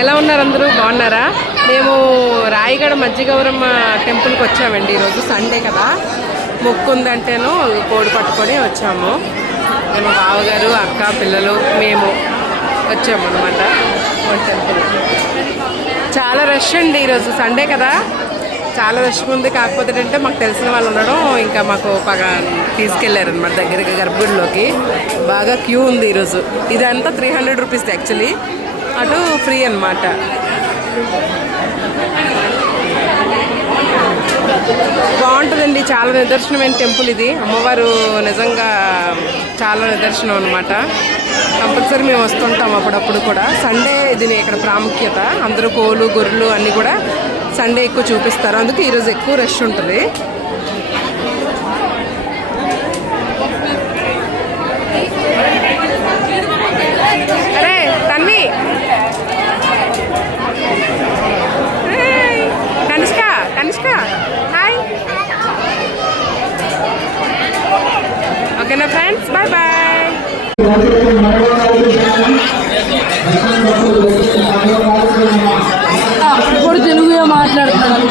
ఎలా ఉన్నారు అందరూ? బాగున్నారా? మేము రాయగడ మజ్జిగౌరమ్మ టెంపుల్కి వచ్చామండి. ఈరోజు సండే కదా, మొక్కు ఉందంటేనో కోడి పట్టుకొని వచ్చాము. మేము బావగారు, అక్క, పిల్లలు మేము వచ్చాము అనమాట టెంపుల్. చాలా రష్ అండి, ఈరోజు సండే కదా, చాలా రష్గా ఉంది. కాకపోతే ఏంటంటే మాకు తెలిసిన వాళ్ళు ఉండడం, ఇంకా మాకు తీసుకెళ్లారు అనమాట దగ్గరికి గర్భగుడిలోకి. బాగా క్యూ ఉంది ఈరోజు. ఇదంతా 300 రూపీస్ యాక్చువల్లీ, అటు ఫ్రీ అనమాట. బాగుంటుందండి, చాలా నిదర్శనమైన టెంపుల్ ఇది. అమ్మవారు నిజంగా చాలా నిదర్శనం అనమాట. కంపల్సరీ మేము వస్తుంటాం అప్పుడప్పుడు కూడా. సండే దీని ఇక్కడ ప్రాముఖ్యత. అందరూ కోళ్ళు, గొర్రెలు అన్నీ కూడా సండే ఎక్కువ చూపిస్తారు, అందుకే ఈరోజు ఎక్కువ రష్ ఉంటుంది. అరే తన్వి, కనిష్క హాయ్. ఓకేనా ఫ్రెండ్స్, బాయ్ బాయ్. ఇప్పుడు తెలుగు మాట్లాడుతున్నాను.